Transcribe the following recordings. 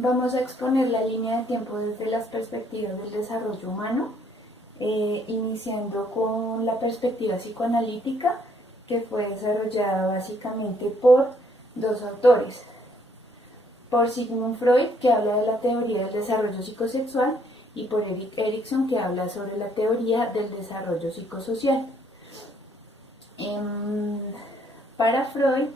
Vamos a exponer la línea de tiempo desde las perspectivas del desarrollo humano, iniciando con la perspectiva psicoanalítica, que fue desarrollada básicamente por dos autores. Por Sigmund Freud, que habla de la teoría del desarrollo psicosexual, y por Erik Erikson, que habla sobre la teoría del desarrollo psicosocial. Para Freud,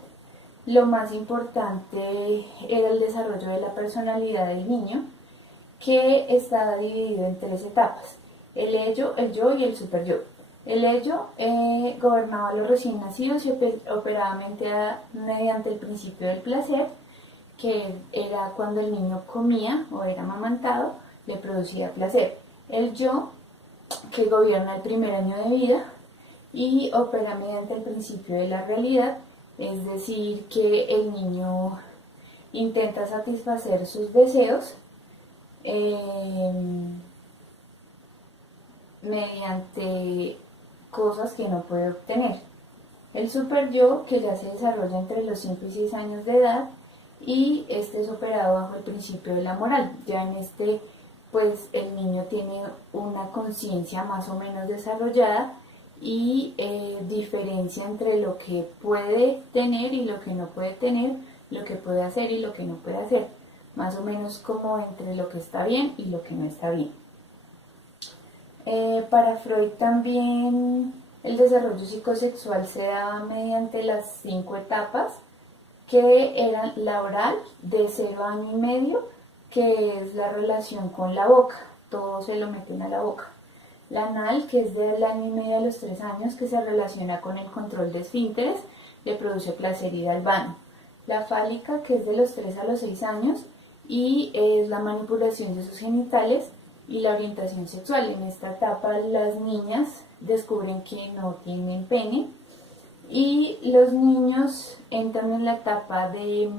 lo más importante era el desarrollo de la personalidad del niño, que estaba dividido en tres etapas: el ello, el yo y el superyo. El ello gobernaba a los recién nacidos y operaba mediante el principio del placer, que era cuando el niño comía o era amamantado, le producía placer. El yo, que gobierna el primer año de vida y opera mediante el principio de la realidad, es decir, que el niño intenta satisfacer sus deseos mediante cosas que no puede obtener. El super yo, que ya se desarrolla entre los 5 y 6 años de edad, y este es operado bajo el principio de la moral. Ya en este, pues el niño tiene una conciencia más o menos desarrollada y diferencia entre lo que puede tener y lo que no puede tener, lo que puede hacer y lo que no puede hacer, más o menos como entre lo que está bien y lo que no está bien. Para Freud también el desarrollo psicosexual se da mediante las 5 etapas, que eran la oral, de 0 a año y medio, que es la relación con la boca, todo se lo meten a la boca. La anal, que es del año y medio a los 3 años, que se relaciona con el control de esfínteres, le produce placer ir al baño. La fálica, que es de los 3 a los 6 años, y es la manipulación de sus genitales y la orientación sexual. En esta etapa las niñas descubren que no tienen pene, y los niños entran en la etapa de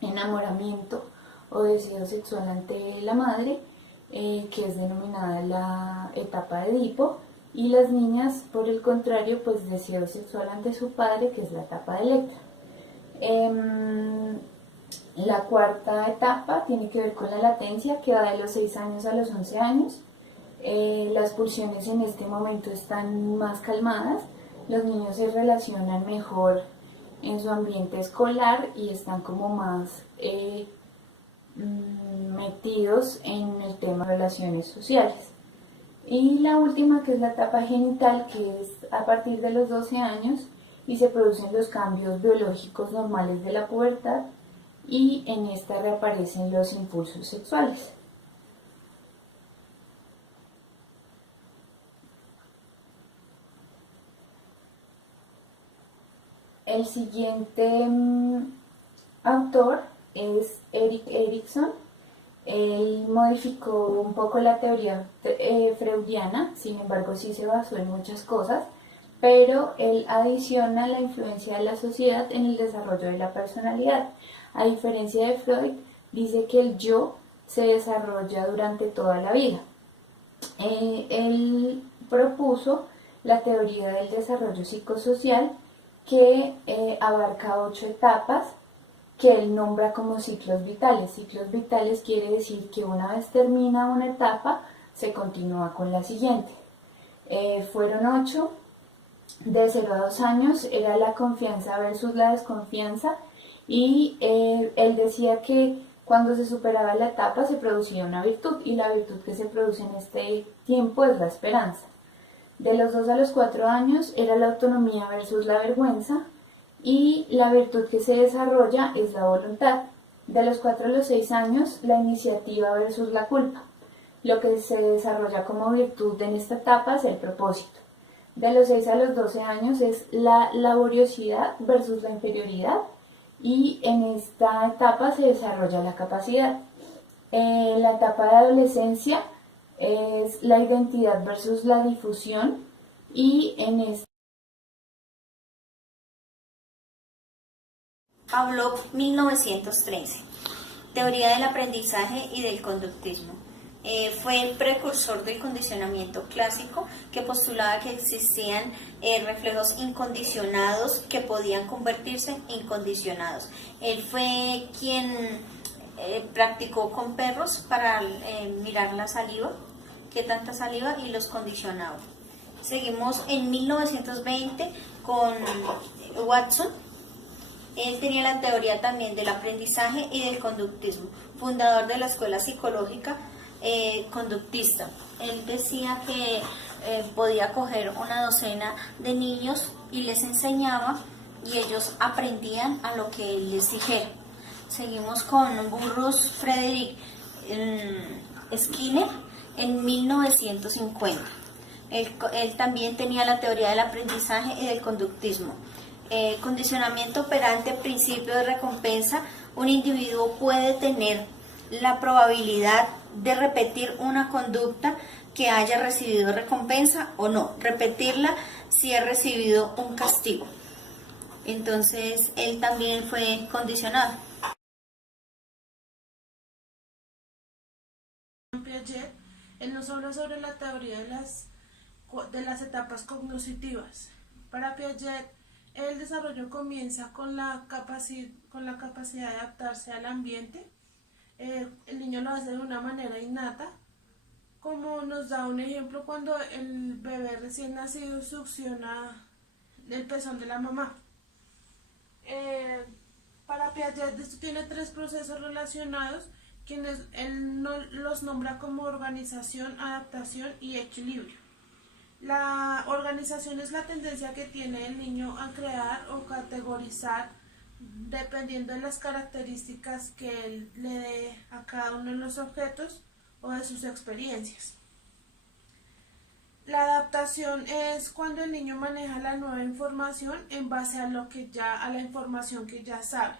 enamoramiento o deseo sexual ante la madre, que es denominada la etapa de Edipo, y las niñas, por el contrario, pues deseo sexual ante su padre, que es la etapa de Electra. La cuarta etapa tiene que ver con la latencia, que va de los 6 años a los 11 años. Las pulsiones en este momento están más calmadas, los niños se relacionan mejor en su ambiente escolar y están como más metidos en el tema de relaciones sociales. Y la última, que es la etapa genital, que es a partir de los 12 años y se producen los cambios biológicos normales de la pubertad, y en esta reaparecen los impulsos sexuales. El siguiente autor es Erik Erikson. Él modificó un poco la teoría freudiana, sin embargo sí se basó en muchas cosas, pero él adiciona la influencia de la sociedad en el desarrollo de la personalidad. A diferencia de Freud, dice que el yo se desarrolla durante toda la vida. Él propuso la teoría del desarrollo psicosocial, que abarca 8 etapas que él nombra como ciclos vitales. Ciclos vitales quiere decir que una vez termina una etapa, se continúa con la siguiente. Fueron 8, de 0 a 2 años era la confianza versus la desconfianza, y él decía que cuando se superaba la etapa se producía una virtud, y la virtud que se produce en este tiempo es la esperanza. De los 2 a los 4 años era la autonomía versus la vergüenza, y la virtud que se desarrolla es la voluntad. De los 4 a los 6 años, la iniciativa versus la culpa. Lo que se desarrolla como virtud en esta etapa es el propósito. De los 6 a los 12 años es la laboriosidad versus la inferioridad, y en esta etapa se desarrolla la capacidad. La etapa de adolescencia es la identidad versus la difusión, y en esta Pavlov, 1913. Teoría del aprendizaje y del conductismo. Fue el precursor del condicionamiento clásico, que postulaba que existían reflejos incondicionados que podían convertirse en condicionados. Él fue quien practicó con perros para mirar la saliva, qué tanta saliva, y los condicionaba. Seguimos en 1920 con Watson. Él tenía la teoría también del aprendizaje y del conductismo, fundador de la escuela psicológica conductista. Él decía que podía coger una docena de niños y les enseñaba y ellos aprendían a lo que él les dijera. Seguimos con Burrus Frederick Skinner en 1950. Él también tenía la teoría del aprendizaje y del conductismo. Condicionamiento operante, principio de recompensa. Un individuo puede tener la probabilidad de repetir una conducta que haya recibido recompensa o no, repetirla si ha recibido un castigo. Entonces, él también fue condicionado. Piaget, él nos habla sobre la teoría de las etapas cognitivas. Para Piaget, el desarrollo comienza con la capacidad de adaptarse al ambiente. El niño lo hace de una manera innata, como nos da un ejemplo cuando el bebé recién nacido succiona el pezón de la mamá. Para Piaget esto tiene tres procesos relacionados, quienes él los nombra como organización, adaptación y equilibrio. La organización es la tendencia que tiene el niño a crear o categorizar dependiendo de las características que él le dé a cada uno de los objetos o de sus experiencias. La adaptación es cuando el niño maneja la nueva información en base a la información que ya sabe.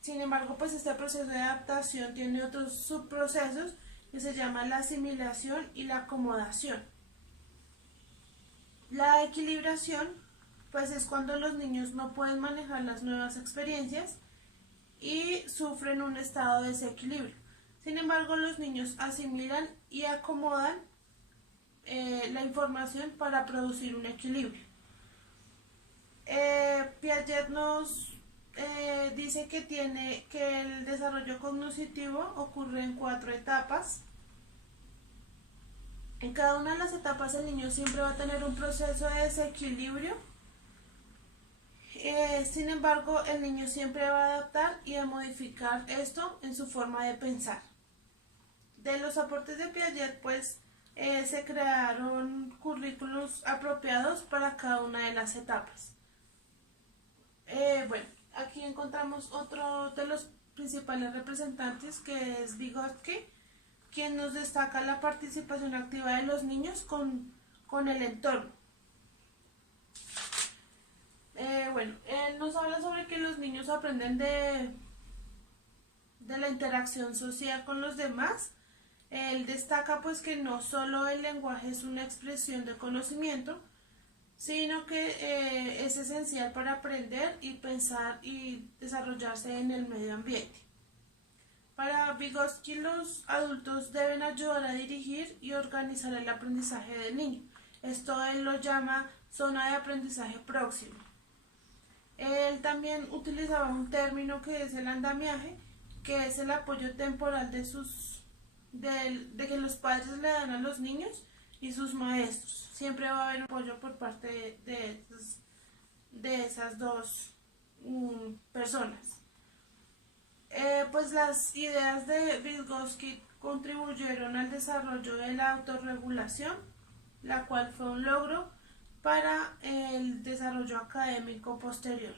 Sin embargo, pues este proceso de adaptación tiene otros subprocesos que se llaman la asimilación y la acomodación. La equilibración, pues es cuando los niños no pueden manejar las nuevas experiencias y sufren un estado de desequilibrio. Sin embargo, los niños asimilan y acomodan la información para producir un equilibrio. Piaget nos dice que el desarrollo cognitivo ocurre en 4 etapas. En cada una de las etapas el niño siempre va a tener un proceso de desequilibrio. Sin embargo, el niño siempre va a adaptar y a modificar esto en su forma de pensar. De los aportes de Piaget, pues se crearon currículos apropiados para cada una de las etapas. Bueno, aquí encontramos otro de los principales representantes, que es Vygotsky, quien nos destaca la participación activa de los niños con el entorno. Él nos habla sobre que los niños aprenden de la interacción social con los demás. Él destaca pues que no solo el lenguaje es una expresión de conocimiento, sino que es esencial para aprender y pensar y desarrollarse en el medio ambiente. Para Vygotsky, los adultos deben ayudar a dirigir y organizar el aprendizaje del niño. Esto él lo llama zona de aprendizaje próximo. Él también utilizaba un término que es el andamiaje, que es el apoyo temporal de que los padres le dan a los niños y sus maestros. Siempre va a haber apoyo por parte de esas dos personas. Pues las ideas de Vygotsky contribuyeron al desarrollo de la autorregulación, la cual fue un logro para el desarrollo académico posterior.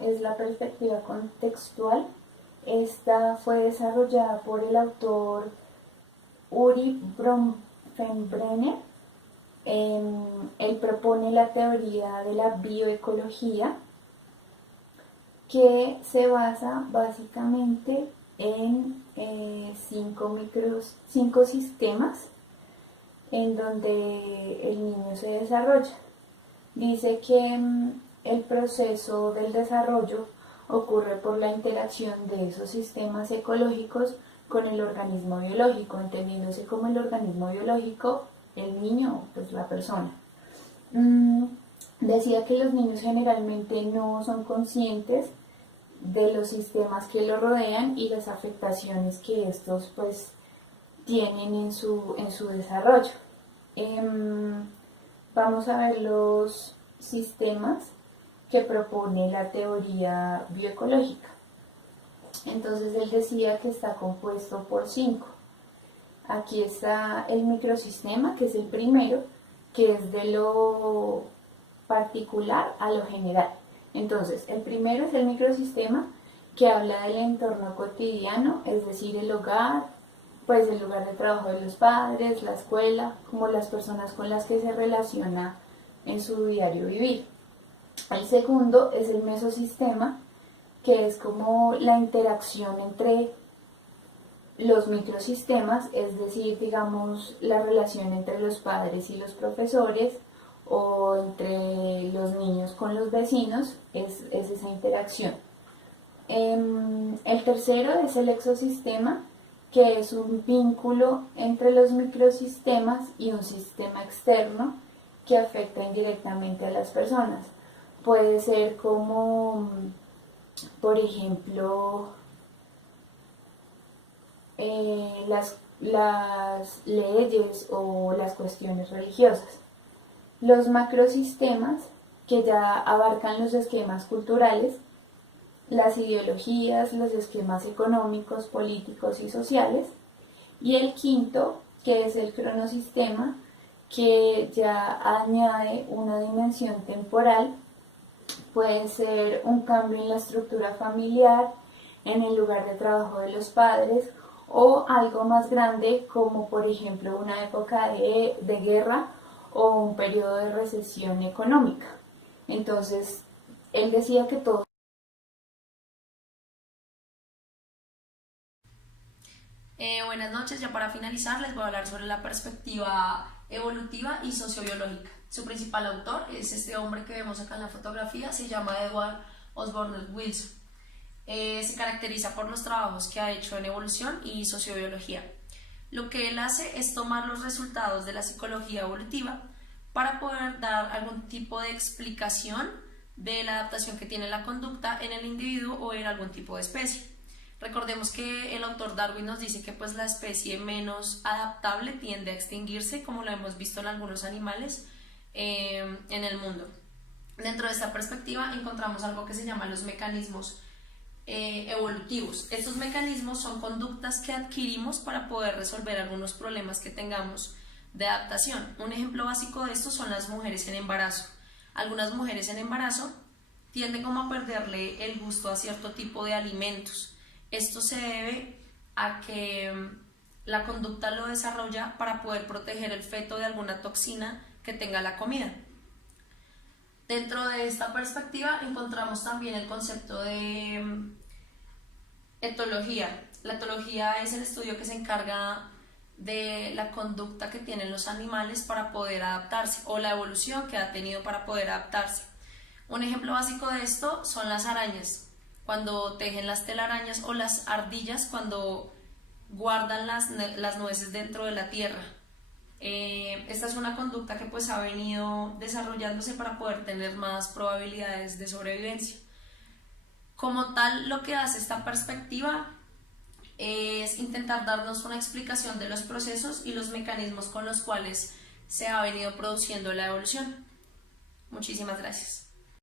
Es la perspectiva contextual. Esta fue desarrollada por el autor Uri Bronfenbrenner. Él propone la teoría de la bioecología, que se basa básicamente en 5 sistemas en donde el niño se desarrolla. Dice que el proceso del desarrollo ocurre por la interacción de esos sistemas ecológicos con el organismo biológico, entendiéndose como el organismo biológico el niño, pues la persona. Mm, Decía que los niños generalmente no son conscientes de los sistemas que los rodean y las afectaciones que estos pues tienen en su desarrollo. Em, Vamos a ver los sistemas que propone la teoría bioecológica. Entonces él decía que está compuesto por 5. Aquí está el microsistema, que es el primero, que es de lo particular a lo general. Entonces, el primero es el microsistema, que habla del entorno cotidiano, es decir, el hogar, pues el lugar de trabajo de los padres, la escuela, como las personas con las que se relaciona en su diario vivir. El segundo es el mesosistema, que es como la interacción entre los microsistemas, es decir, digamos, la relación entre los padres y los profesores o entre los niños con los vecinos, es esa interacción. El tercero es el exosistema, que es un vínculo entre los microsistemas y un sistema externo que afecta indirectamente a las personas. Puede ser como, por ejemplo, las leyes o las cuestiones religiosas. Los macrosistemas, que ya abarcan los esquemas culturales, las ideologías, los esquemas económicos, políticos y sociales. Y el quinto, que es el cronosistema, que ya añade una dimensión temporal. Puede ser un cambio en la estructura familiar, en el lugar de trabajo de los padres, o algo más grande como por ejemplo una época de guerra o un periodo de recesión económica. Entonces, él decía que todo. Buenas noches, ya para finalizar les voy a hablar sobre la perspectiva evolutiva y sociobiológica. Su principal autor es este hombre que vemos acá en la fotografía, se llama Edward Osborne Wilson. Se caracteriza por los trabajos que ha hecho en evolución y sociobiología. Lo que él hace es tomar los resultados de la psicología evolutiva para poder dar algún tipo de explicación de la adaptación que tiene la conducta en el individuo o en algún tipo de especie. Recordemos que el autor Darwin nos dice que pues la especie menos adaptable tiende a extinguirse, como lo hemos visto en algunos animales en el mundo. Dentro de esta perspectiva encontramos algo que se llama los mecanismos evolutivos. Estos mecanismos son conductas que adquirimos para poder resolver algunos problemas que tengamos de adaptación. Un ejemplo básico de esto son las mujeres en embarazo. Algunas mujeres en embarazo tienden como a perderle el gusto a cierto tipo de alimentos. Esto se debe a que la conducta lo desarrolla para poder proteger el feto de alguna toxina que tenga la comida. Dentro de esta perspectiva encontramos también el concepto de etología. La etología es el estudio que se encarga de la conducta que tienen los animales para poder adaptarse o la evolución que ha tenido para poder adaptarse. Un ejemplo básico de esto son las arañas, cuando tejen las telarañas, o las ardillas cuando guardan las nueces dentro de la tierra. Esta es una conducta que pues ha venido desarrollándose para poder tener más probabilidades de sobrevivencia. Como tal, lo que hace esta perspectiva es intentar darnos una explicación de los procesos y los mecanismos con los cuales se ha venido produciendo la evolución. Muchísimas gracias.